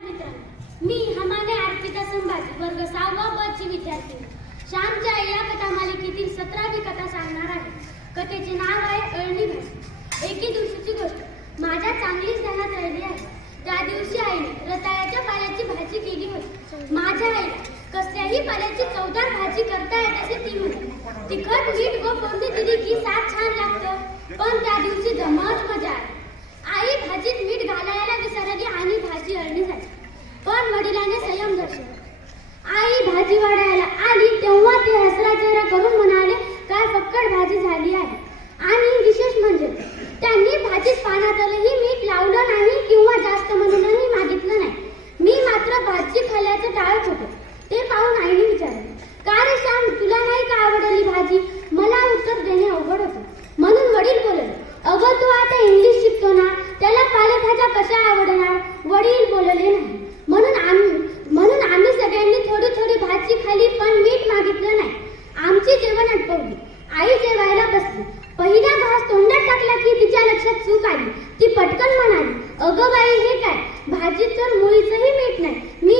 मी हमाने अर्पिता संभाजी वर्ग सहावा ब विद्यार्थी श्यामच्या या कथा मालिकेतील सतरावी कथा सांगणार आहे. कथेचे नाव आहे अळणी भाजी. एके दिवशीची गोष्ट. माझ्या चांगलीच ध्यानात राहिली आहे. त्या दिवशी आईने रताळ्याच्या पाल्याची भाजी केली होती. माझ्या आईला कसल्याही पाल्याची चवदार भाजी करता येत असे ती म्हणे. तिखट मीठ व फोडणी दिली की सात छान लागतं. पण त्या दिवशी जमत मजा आहे आई भाजीत मीठ घालायला विसरली आणि भाजी अळणी झाली पण वडिलांनी संयम दर्शवला आई भाजी वाढायला आली तेव्हा ते हसरा चेहरा करून म्हणाले काय फक्कड भाजी झाली आहे? आणि विशेष म्हणजे त्यांनी भाजीत पाण्यातही मीठ लावलं नाही किंवा जास्त म्हणूनही मागितलं नाही. मी मात्र भाजी खाल्याचं टाळत होतो. ते पाहून आईने विचारले का रे श्याम तुला नाही का आवडली भाजी? मला उत्तर देणे अवघड होते. म्हणून वडील बोलले अगं तू आता इंग्लिश शिकतो ना त्याला पालेभाज्या कशा आवडणार? वडील बोलले नाही. की तिच्या लक्षात चूक आली. ती पटकन म्हणाली अगं बाई हे काय? भाजीत तर मुळीचंही मीठ नाही. मी